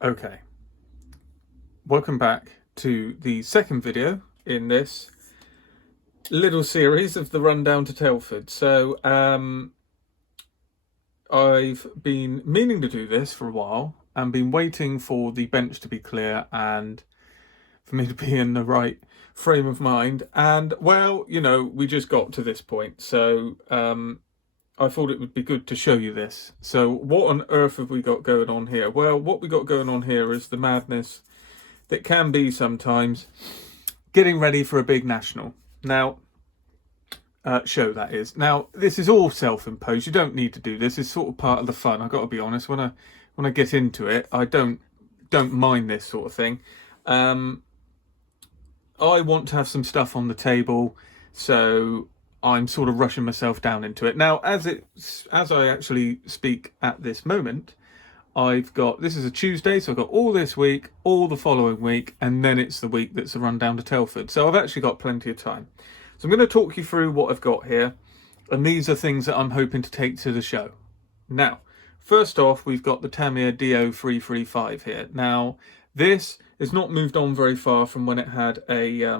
Okay, welcome back to the second video in this little series of the rundown to Telford. So I've been meaning to do this for a while and been waiting for the bench to be clear and for me to be in the right frame of mind. And well, we just got to this point. So I thought it would be good to show you this. So what on earth have we got going on here? Well, what we got going on here is the madness that can be sometimes getting ready for a big national. Now, show that is. Now, this is all self-imposed. You don't need to do this. It's sort of part of the fun. I've got to be honest. When I get into it, I don't mind this sort of thing. I want to have some stuff on the table, so I'm sort of rushing myself down into it. Now, as I actually speak at this moment, this is a Tuesday, so I've got all this week, all the following week, and then it's the week that's a run down to Telford. So I've actually got plenty of time. So I'm going to talk you through what I've got here, and these are things that I'm hoping to take to the show. Now, first off, we've got the Tamiya DO335 here. Now, this has not moved on very far from when it had a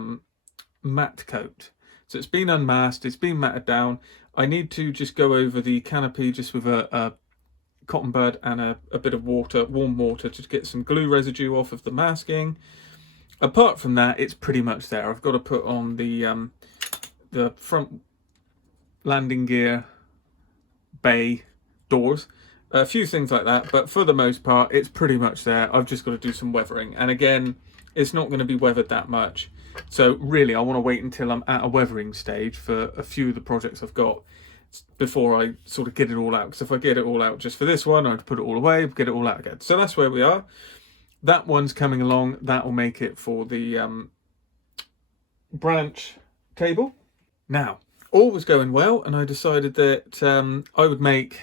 matte coat. So it's been unmasked, it's been matted down. I need to just go over the canopy just with a cotton bud and a bit of water, warm water, to get some glue residue off of the masking. Apart from that, it's pretty much there. I've got to put on the front landing gear bay doors, a few things like that, but for the most part it's pretty much there. I've just got to do some weathering, and again, it's not going to be weathered that much, so really I want to wait until I'm at a weathering stage for a few of the projects I've got before I sort of get it all out, because if I get it all out just for this one, I have to put it all away, get it all out again. So that's where we are. That one's coming along. That will make it for the branch table. Now, all was going well, and I decided that I would make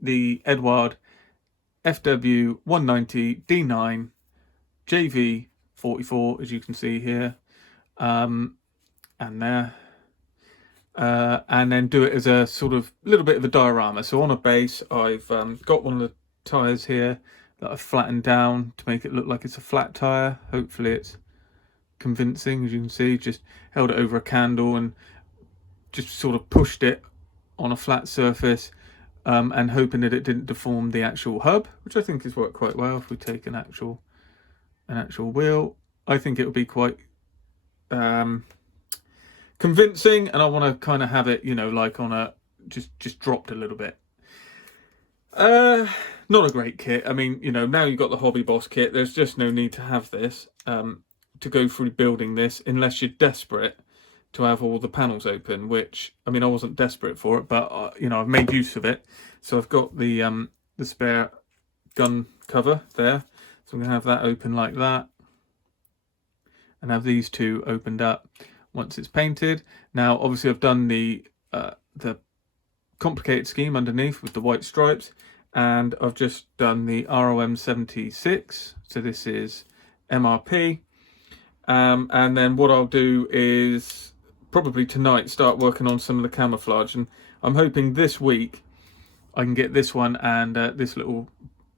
the Edward FW 190 D9 JV 44, as you can see here, and there, and then do it as a sort of little bit of a diorama. So on a base, I've got one of the tyres here that I've flattened down to make it look like it's a flat tyre. Hopefully it's convincing, as you can see. Just held it over a candle and just sort of pushed it on a flat surface, and hoping that it didn't deform the actual hub, which I think has worked quite well. If we take an actual wheel, I think it will be quite convincing, and I want to kind of have it, like on a just dropped a little bit. Not a great kit. I mean, now you've got the Hobby Boss kit, there's just no need to have this to go through building this, unless you're desperate to have all the panels open, which, I mean, I wasn't desperate for it, but I've made use of it. So I've got the spare gun cover there, so I'm gonna have that open like that, and have these two opened up once it's painted. Now, obviously, I've done the complicated scheme underneath with the white stripes, and I've just done the ROM 76. So this is MRP, and then what I'll do is probably tonight start working on some of the camouflage, and I'm hoping this week I can get this one and this little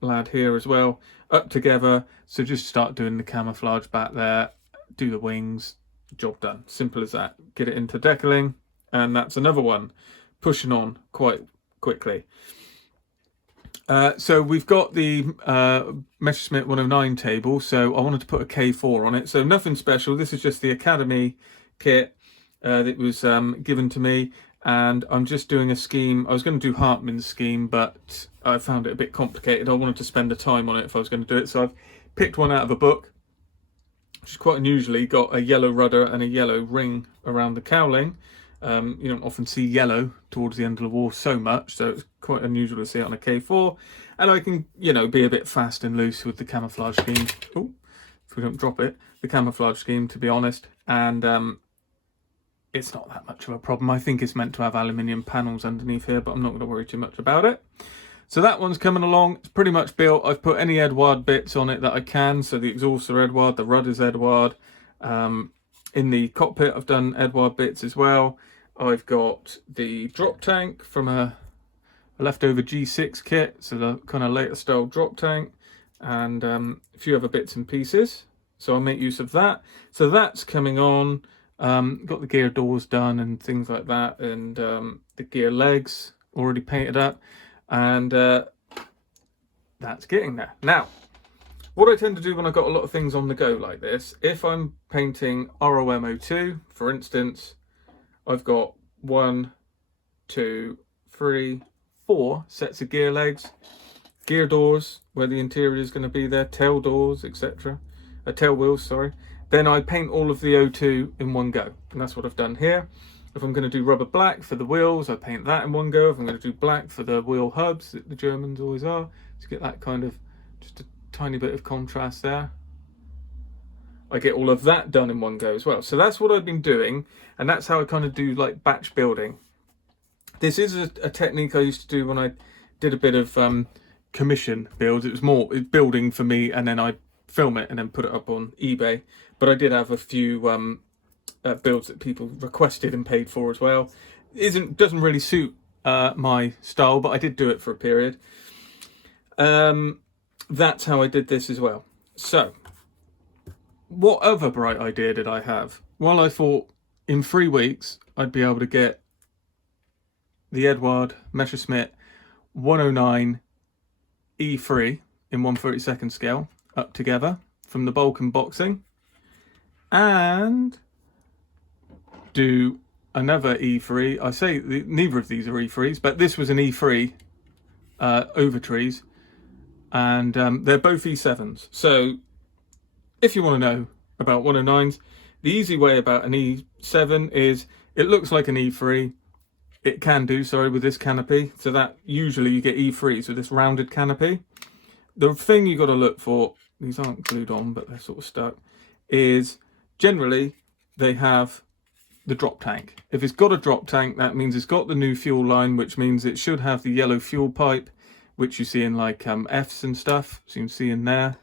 lad here as well up together. So just start doing the camouflage back there, do the wings, job done. Simple as that. Get it into decaling, and that's another one pushing on quite quickly. So we've got the Messerschmitt 109 table, so I wanted to put a K4 on it. So nothing special. This is just the Academy kit that was given to me, and I'm just doing a scheme. I was going to do Hartmann's scheme, but I found it a bit complicated. I wanted to spend the time on it if I was going to do it, so I've picked one out of a book, which is quite unusually got a yellow rudder and a yellow ring around the cowling. You don't often see yellow towards the end of the war so much, so it's quite unusual to see it on a K4. And I can, be a bit fast and loose with the camouflage scheme. Oh, if we don't drop it, the camouflage scheme, to be honest. And it's not that much of a problem. I think it's meant to have aluminium panels underneath here, but I'm not going to worry too much about it. So that one's coming along. It's pretty much built. I've put any Edward bits on it that I can. So the exhausts are Edward, the rudder's Edward. In the cockpit, I've done Edward bits as well. I've got the drop tank from a leftover G6 kit, so the kind of later style drop tank. and a few other bits and pieces. So I'll make use of that. So that's coming on. Got the gear doors done and things like that, and the gear legs already painted up, and that's getting there. Now, what I tend to do when I've got a lot of things on the go like this, if I'm painting ROM02, for instance, I've got 1, 2, 3, 4 sets of gear legs, gear doors where the interior is going to be there, tail doors, etc. Tail wheels, sorry. Then I paint all of the O2 in one go, and that's what I've done here. If I'm going to do rubber black for the wheels, I paint that in one go. If I'm going to do black for the wheel hubs, that the Germans always are, to get that kind of just a tiny bit of contrast there, I get all of that done in one go as well. So that's what I've been doing, and that's how I kind of do like batch building. This is a technique I used to do when I did a bit of commission builds. It was more building for me, and then I film it and then put it up on eBay. But I did have a few builds that people requested and paid for as well. Doesn't really suit my style, but I did do it for a period. That's how I did this as well. So, what other bright idea did I have? Well, I thought in 3 weeks I'd be able to get the Eduard Messerschmitt 109 E3 in 1/32 scale up together from the Balkan Boxing, and do another E3. I say neither of these are E3s, but this was an E3 over trees, and they're both E7s. So if you want to know about 109s, the easy way about an E7 is it looks like an E3. It can do, sorry, with this canopy. So that usually you get E3s with this rounded canopy. The thing you got to look for, these aren't glued on, but they're sort of stuck, is generally they have the drop tank. If it's got a drop tank, that means it's got the new fuel line, which means it should have the yellow fuel pipe, which you see in like Fs and stuff. So you can see in there.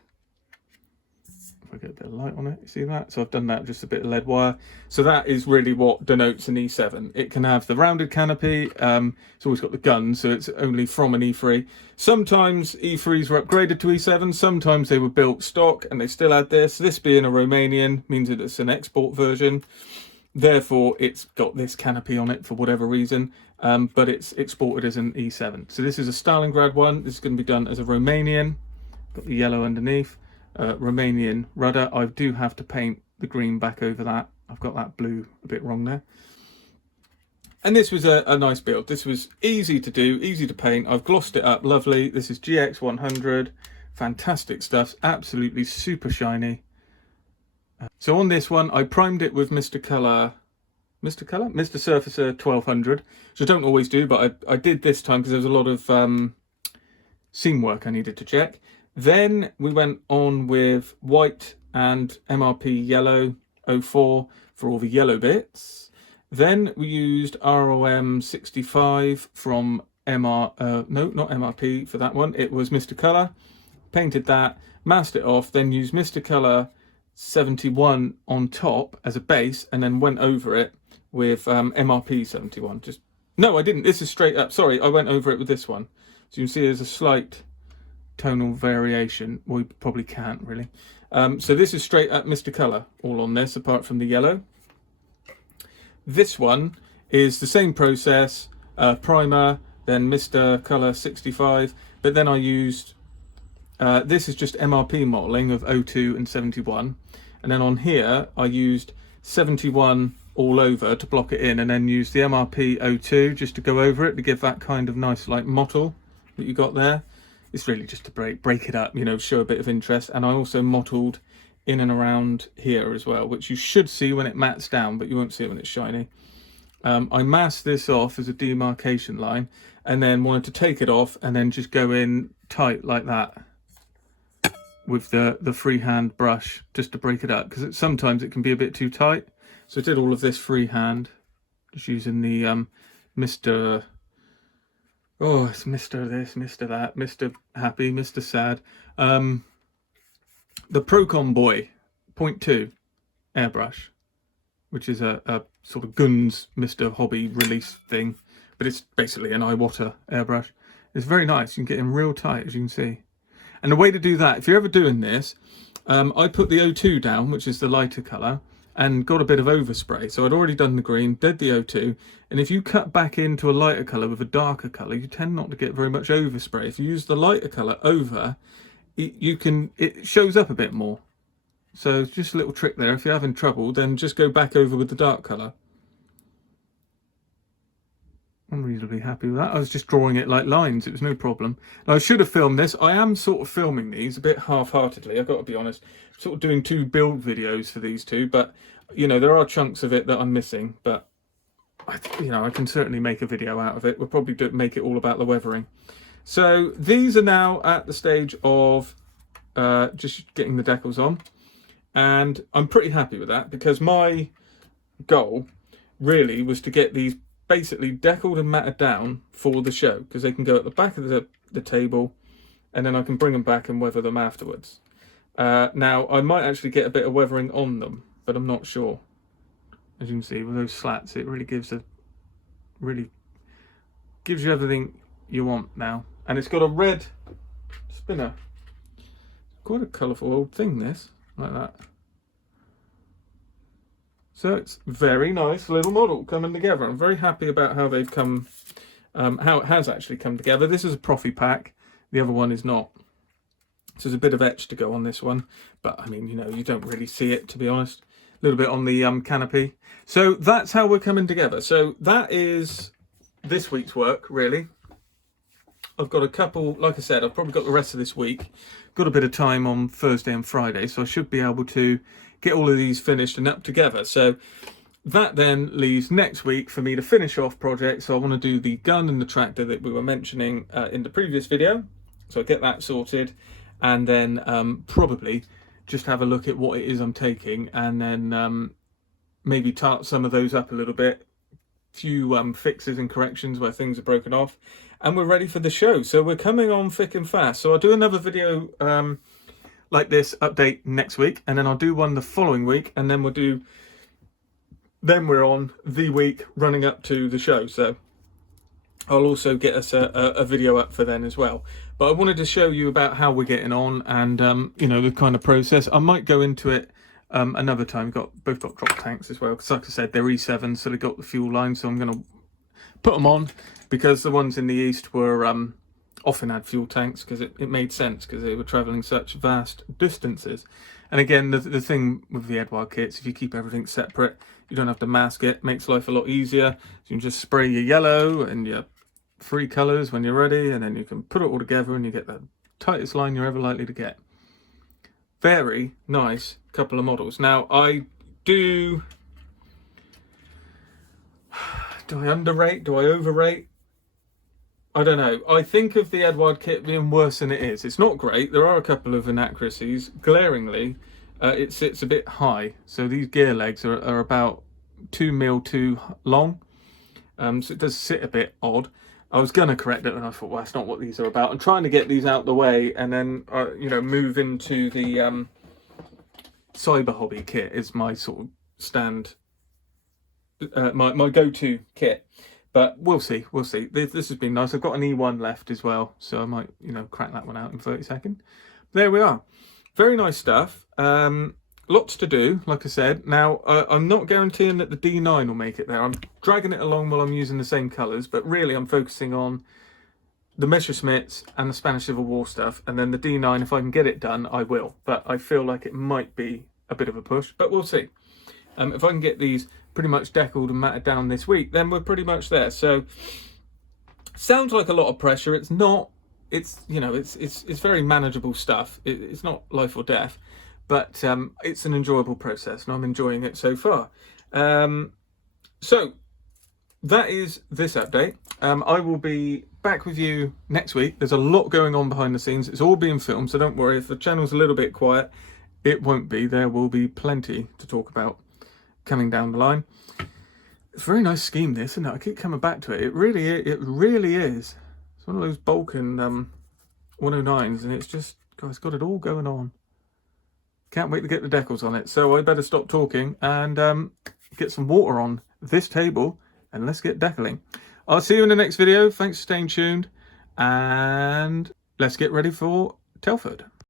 If I get a bit of light on it, you see that? So I've done that with just a bit of lead wire. So that is really what denotes an E7. It can have the rounded canopy. It's always got the gun, so it's only from an E3. Sometimes E3s were upgraded to E7. Sometimes they were built stock and they still had this. This being a Romanian means that it's an export version. Therefore, it's got this canopy on it for whatever reason, but it's exported as an E7. So this is a Stalingrad one. This is going to be done as a Romanian. Got the yellow underneath. Romanian rudder. I do have to paint the green back over that. I've got that blue a bit wrong there. And this was a nice build. This was easy to do, easy to paint. I've glossed it up lovely. This is GX100. Fantastic stuff. Absolutely super shiny. So on this one, I primed it with Mr. Surfacer 1200, which I don't always do, but I did this time because there was a lot of seam work I needed to check. Then we went on with white and MRP yellow 04 for all the yellow bits. Then we used ROM 65 from not MRP for that one. It was Mr. Colour. Painted that, masked it off, then used Mr. Colour 71 on top as a base, and then went over it with MRP 71. No, I didn't. This is straight up. Sorry, I went over it with this one. So you can see there's a slight tonal variation. Well, you probably can't really. So this is straight up Mr. Colour all on this, apart from the yellow. This one is the same process, primer, then Mr. Colour 65, but then I used, this is just MRP modelling of 02 and 71. And then on here, I used 71 all over to block it in, and then used the MRP 02 just to go over it to give that kind of nice like mottle that you got there. It's really just to break it up, you know, show a bit of interest. And I also mottled in and around here as well, which you should see when it mats down, but you won't see it when it's shiny. I masked this off as a demarcation line, and then wanted to take it off and then just go in tight like that with the freehand brush just to break it up, because sometimes it can be a bit too tight. So I did all of this freehand, just using the Mr. Oh, it's Mr. this, Mr. that, Mr. Happy, Mr. Sad. The Procon Boy 0.2 airbrush, which is a sort of Guns Mr. Hobby release thing, but it's basically an Iwata airbrush. It's very nice. You can get in real tight, as you can see. And the way to do that, if you're ever doing this, I put the O2 down, which is the lighter colour, and got a bit of overspray. So I'd already done the green, did the O2, and if you cut back into a lighter colour with a darker colour, you tend not to get very much overspray. If you use the lighter colour over, it shows up a bit more. So it's just a little trick there. If you're having trouble, then just go back over with the dark colour. I'm reasonably happy with that. I was just drawing it like lines. It was no problem. Now, I should have filmed this. I am sort of filming these a bit half-heartedly. I've got to be honest. I'm sort of doing 2 build videos for these two, but you know, there are chunks of it that I'm missing. But I can certainly make a video out of it. We'll probably make it all about the weathering. So these are now at the stage of just getting the decals on, and I'm pretty happy with that because my goal really was to get these basically deckled and matted down for the show, because they can go at the back of the table, and then I can bring them back and weather them afterwards. Now I might actually get a bit of weathering on them, but I'm not sure. As you can see with those slats, it really gives you everything you want now. And it's got a red spinner. Quite a colourful old thing, this, like that. So it's very nice little model coming together. I'm very happy about how they've come, how it has actually come together. This is a Profi pack. The other one is not. So there's a bit of etch to go on this one. But I mean, you don't really see it, to be honest. A little bit on the canopy. So that's how we're coming together. So that is this week's work, really. I've got a couple, like I said, I've probably got the rest of this week. Got a bit of time on Thursday and Friday, so I should be able to get all of these finished and up together. So that then leaves next week for me to finish off projects. So I want to do the gun and the tractor that we were mentioning in the previous video. So I get that sorted, and then probably just have a look at what it is I'm taking, and then maybe tart some of those up a little bit. Few fixes and corrections where things are broken off, and we're ready for the show. So we're coming on thick and fast. So I'll do another video like this update next week, and then I'll do one the following week, and then we're on the week running up to the show. So I'll also get us a video up for then as well. But I wanted to show you about how we're getting on, and the kind of process. I might go into it another time. Both got drop tanks as well, because like I said, they're E7s, so they got the fuel line. So I'm going to put them on, because the ones in the east were often had fuel tanks, because it made sense, because they were travelling such vast distances. And again, the thing with the Edward kits, if you keep everything separate, you don't have to mask it. Makes life a lot easier. You can just spray your yellow and your 3 colours when you're ready, and then you can put it all together and you get the tightest line you're ever likely to get. Very nice couple of models. Now do I underrate? Do I overrate? I don't know. I think of the Edward kit being worse than it is. It's not great. There are a couple of inaccuracies. Glaringly, it sits a bit high. So these gear legs are about 2 mil too long. So it does sit a bit odd. I was going to correct it, and I thought, well, that's not what these are about. I'm trying to get these out the way, and then, move into the Cyber Hobby kit is my sort of stand, my go-to kit. But we'll see. This has been nice. I've got an E1 left as well, so I might, crack that one out in 30 seconds. There we are. Very nice stuff. Lots to do, like I said. Now, I'm not guaranteeing that the D9 will make it there. I'm dragging it along while I'm using the same colours, but really I'm focusing on the Messerschmitts and the Spanish Civil War stuff, and then the D9, if I can get it done, I will. But I feel like it might be a bit of a push, but we'll see. If I can get these pretty much deckled and matted down this week, then we're pretty much there. So sounds like a lot of pressure. It's not. It's it's very manageable stuff. It's not life or death, but it's an enjoyable process, and I'm enjoying it so far. So that is this update. I will be back with you next week. There's a lot going on behind the scenes. It's all being filmed, so don't worry if the channel's a little bit quiet. It won't be. There will be plenty to talk about coming down the line. It's a very nice scheme, this, isn't it? I keep coming back to it. It really is. It's one of those Balkan 109s, and it's just, guys, got it all going on. Can't wait to get the decals on it. So I better stop talking and get some water on this table, and let's get decaling. I'll see you in the next video. Thanks for staying tuned, and let's get ready for Telford.